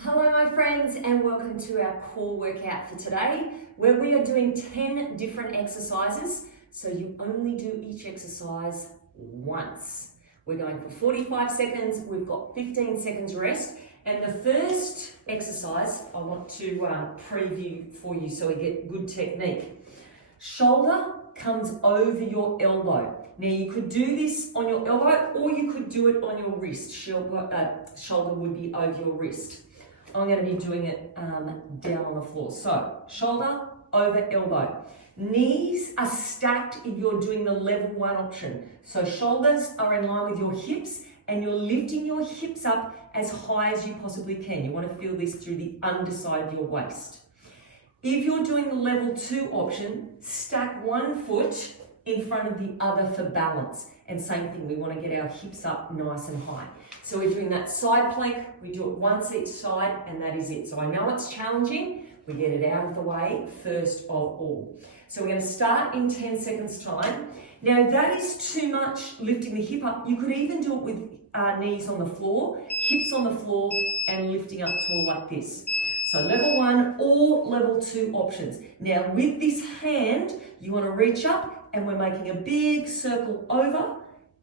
Hello my friends, and welcome to our core workout for today, where we are doing 10 different exercises. So you only do each exercise once. We're going for 45 seconds, we've got 15 seconds rest. And the first exercise I want to preview for you so we get good technique. Shoulder comes over your elbow. Now you could do this on your elbow or you could do it on your wrist. Shoulder would be over your wrist. I'm going to be doing it down on the floor. So shoulder over elbow. Knees are stacked if you're doing the level 1 option. So shoulders are in line with your hips and you're lifting your hips up as high as you possibly can. You want to feel this through the underside of your waist. If you're doing the level 2 option, stack one foot in front of the other for balance. And same thing, we want to get our hips up nice and high. So we're doing that side plank, we do it once each side, and that is it. So I know it's challenging, we get it out of the way first of all. So we're going to start in 10 seconds time. Now that is too much lifting the hip up. You could even do it with knees on the floor, hips on the floor, and lifting up tall like this. So level 1 or level 2 options. Now with this hand, you want to reach up and we're making a big circle over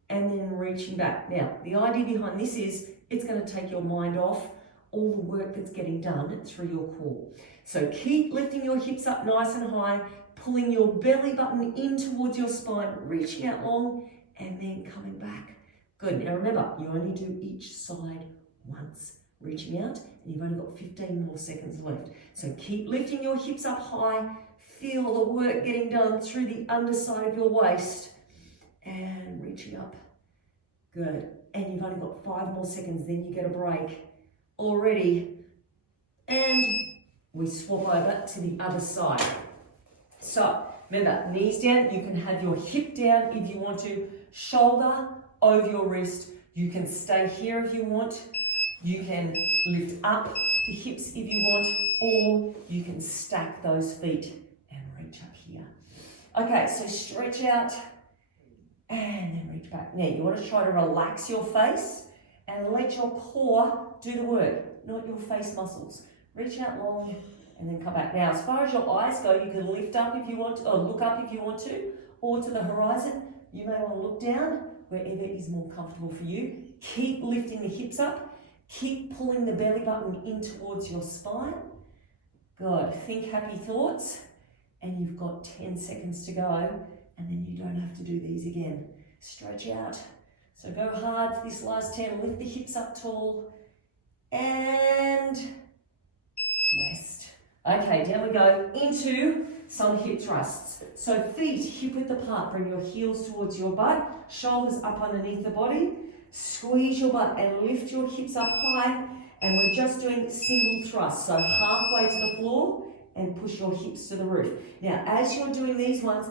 and then reaching back. Now, the idea behind this is it's going to take your mind off all the work that's getting done through your core. So keep lifting your hips up nice and high, pulling your belly button in towards your spine, reaching out long and then coming back. Good. Now remember, you only do each side once. Reaching out, and you've only got 15 more seconds left. So keep lifting your hips up high, feel the work getting done through the underside of your waist, and reaching up. Good. And you've only got 5 more seconds, then you get a break. Already. And we swap over to the other side. So remember, knees down, you can have your hip down if you want to, shoulder over your wrist. You can stay here if you want. You can lift up the hips if you want, or you can stack those feet and reach up here. Okay, so stretch out and then reach back. Now, you want to try to relax your face and let your core do the work, not your face muscles. Reach out long and then come back. Now, as far as your eyes go, you can lift up if you want to, or look up if you want to, or to the horizon. You may want to look down, wherever is more comfortable for you. Keep lifting the hips up. Keep pulling the belly button in towards your spine. Good. Think happy thoughts. And you've got 10 seconds to go. And then you don't have to do these again. Stretch out. So go hard for this last 10. Lift the hips up tall. And rest. Okay, down we go into some hip thrusts. So feet hip width apart. Bring your heels towards your butt. Shoulders up underneath the body. Squeeze your butt and lift your hips up high, and we're just doing single thrust, so halfway to the floor and push your hips to the roof. Now, as you're doing these ones,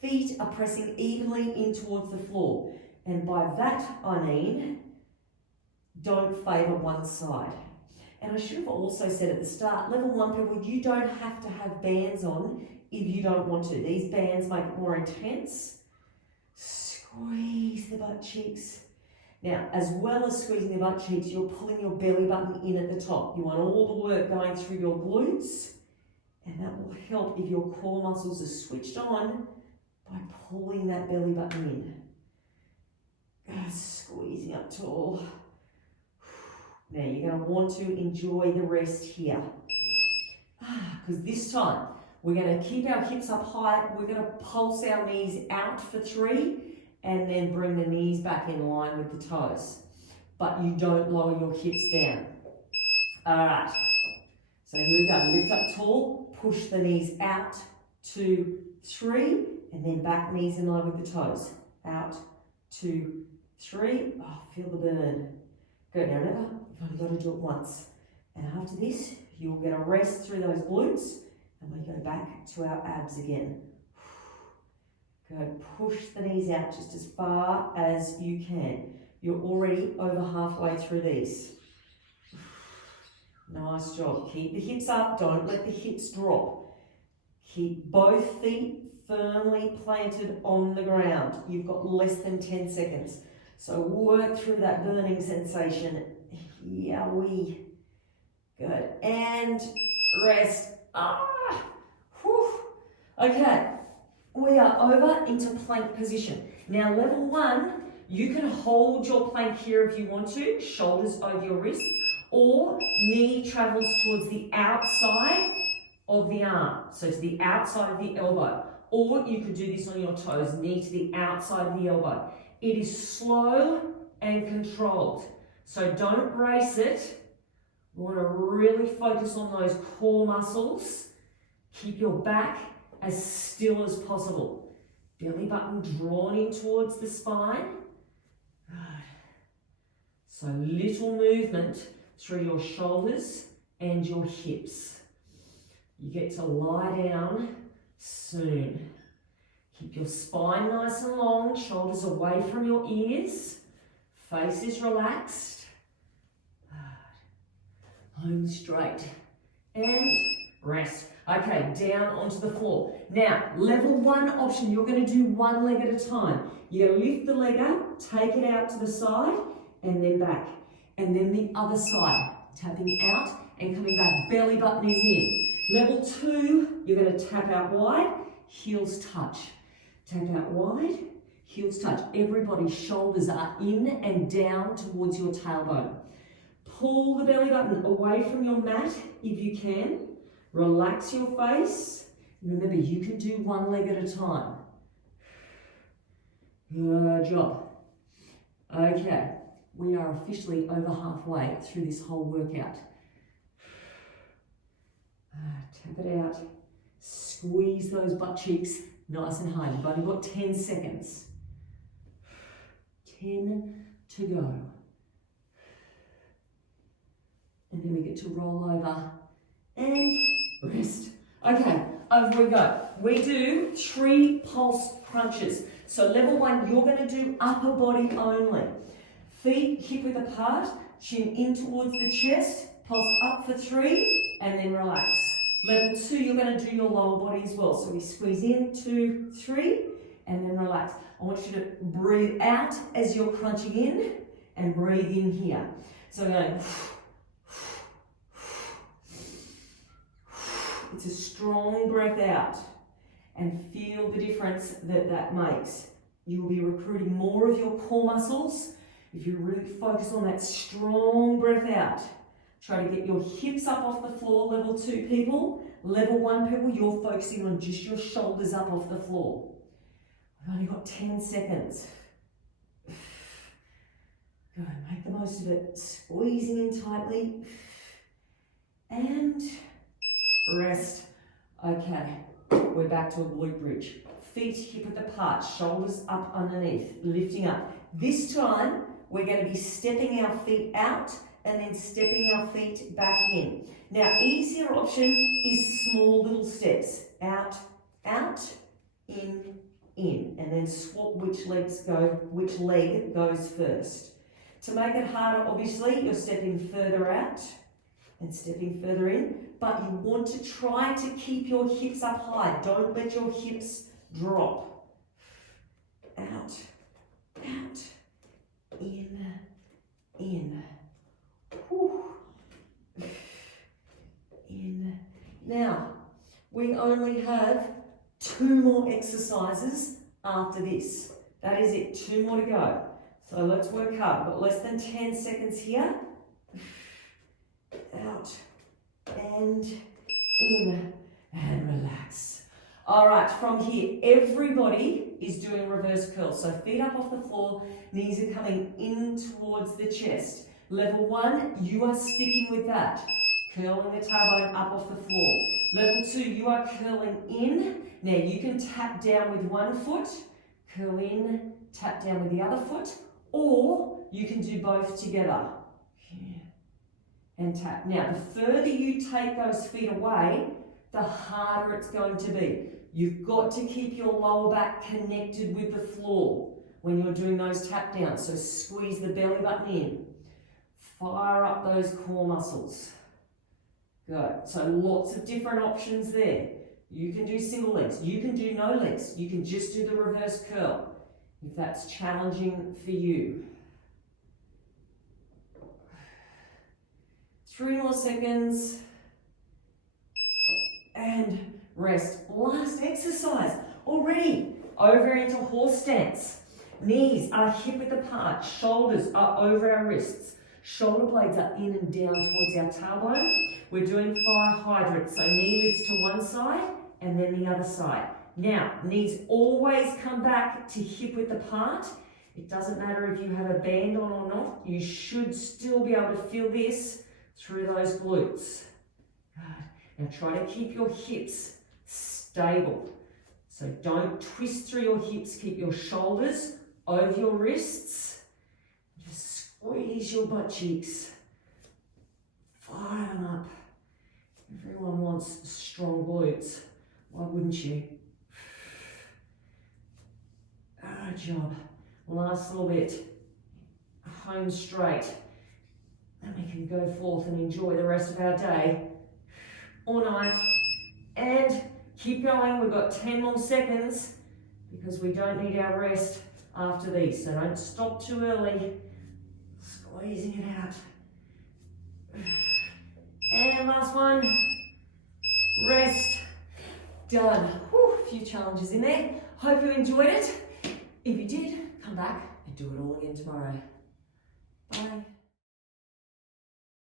feet are pressing evenly in towards the floor, and by that I mean, don't favour one side. And I should have also said at the start, level 1 people, you don't have to have bands on if you don't want to. These bands make it more intense. Squeeze the butt cheeks. Now, as well as squeezing the butt cheeks, you're pulling your belly button in at the top. You want all the work going through your glutes, and that will help if your core muscles are switched on by pulling that belly button in. Squeezing up tall. Now, you're going to want to enjoy the rest here. Because this time, we're going to keep our hips up high. We're going to pulse our knees out for 3. And then bring the knees back in line with the toes. But you don't lower your hips down. All right. So here we go. Lift up tall, push the knees out, 2, 3, and then back knees in line with the toes. Out, 2, 3. Oh, feel the burn. Good. Now remember, you've only got to do it once. And after this, you'll get a rest through those glutes, and we go back to our abs again. Good. Push the knees out just as far as you can. You're already over halfway through these. Nice job. Keep the hips up. Don't let the hips drop. Keep both feet firmly planted on the ground. You've got less than 10 seconds. So work through that burning sensation. Yowie. Good. And rest. Whew. Okay. We are over into plank position. Now, level 1, you can hold your plank here if you want to, shoulders over your wrists, or knee travels towards the outside of the arm, so to the outside of the elbow. Or you could do this on your toes, knee to the outside of the elbow. It is slow and controlled, so don't race it. We want to really focus on those core muscles. Keep your back as still as possible. Belly button drawn in towards the spine. Good. So little movement through your shoulders and your hips. You get to lie down soon. Keep your spine nice and long, shoulders away from your ears. Face is relaxed. Home straight. And rest. Okay, down onto the floor. Now, level 1 option, you're going to do one leg at a time. You lift the leg up, take it out to the side, and then back. And then the other side, tapping out and coming back. Belly button is in. Level 2, you're going to tap out wide, heels touch. Tap out wide, heels touch. Everybody's shoulders are in and down towards your tailbone. Pull the belly button away from your mat if you can. Relax your face. And remember, you can do one leg at a time. Good job. Okay, we are officially over halfway through this whole workout. Tap it out. Squeeze those butt cheeks nice and hard. You've only got 10 seconds. 10 to go. And then we get to roll over and rest. Okay, over we go. We do 3 pulse crunches. So level 1, you're going to do upper body only. Feet hip width apart, chin in towards the chest, pulse up for 3, and then relax. Level 2, you're going to do your lower body as well. So we squeeze in, 2, 3, and then relax. I want you to breathe out as you're crunching in, and breathe in here. So we're going. It's a strong breath out, and feel the difference that that makes. You will be recruiting more of your core muscles if you really focus on that strong breath out. Try to get your hips up off the floor, level 2 people. Level 1 people, you're focusing on just your shoulders up off the floor. We've only got 10 seconds. Good, make the most of it. Squeezing in tightly. And rest. Okay, we're back to a glute bridge. Feet hip width apart, shoulders up underneath, lifting up. This time, we're going to be stepping our feet out and then stepping our feet back in. Now, easier option is small little steps. Out, out, in, and then swap which leg goes first. To make it harder, obviously, you're stepping further out and stepping further in, but you want to try to keep your hips up high. Don't let your hips drop. Out, out, in. Whew. In. Now, we only have 2 more exercises after this. That is it, 2 more to go. So let's work hard. We've got less than 10 seconds here. Out and in and relax. All right, from here, everybody is doing reverse curls. So feet up off the floor, knees are coming in towards the chest. Level 1, you are sticking with that. Curling the tailbone up off the floor. Level 2, you are curling in. Now you can tap down with one foot, curl in, tap down with the other foot, or you can do both together. And tap. Now, the further you take those feet away, the harder it's going to be. You've got to keep your lower back connected with the floor when you're doing those tap downs. So squeeze the belly button in. Fire up those core muscles. Good. So lots of different options there. You can do single legs. You can do no legs. You can just do the reverse curl if that's challenging for you. 3 more seconds. And rest. Last exercise. Already over into horse stance. Knees are hip width apart. Shoulders are over our wrists. Shoulder blades are in and down towards our tailbone. We're doing fire hydrant. So knee lifts to one side and then the other side. Now, knees always come back to hip width apart. It doesn't matter if you have a band on or not. You should still be able to feel this through those glutes. Good. Now try to keep your hips stable. So don't twist through your hips. Keep your shoulders over your wrists. Just squeeze your butt cheeks. Fire them up. Everyone wants strong glutes. Why wouldn't you? Good job. Last little bit. Home straight. Then we can go forth and enjoy the rest of our day or night. And keep going. We've got 10 more seconds because we don't need our rest after these. So don't stop too early. Squeezing it out. And last one. Rest. Done. Whew, a few challenges in there. Hope you enjoyed it. If you did, come back and do it all again tomorrow. Bye.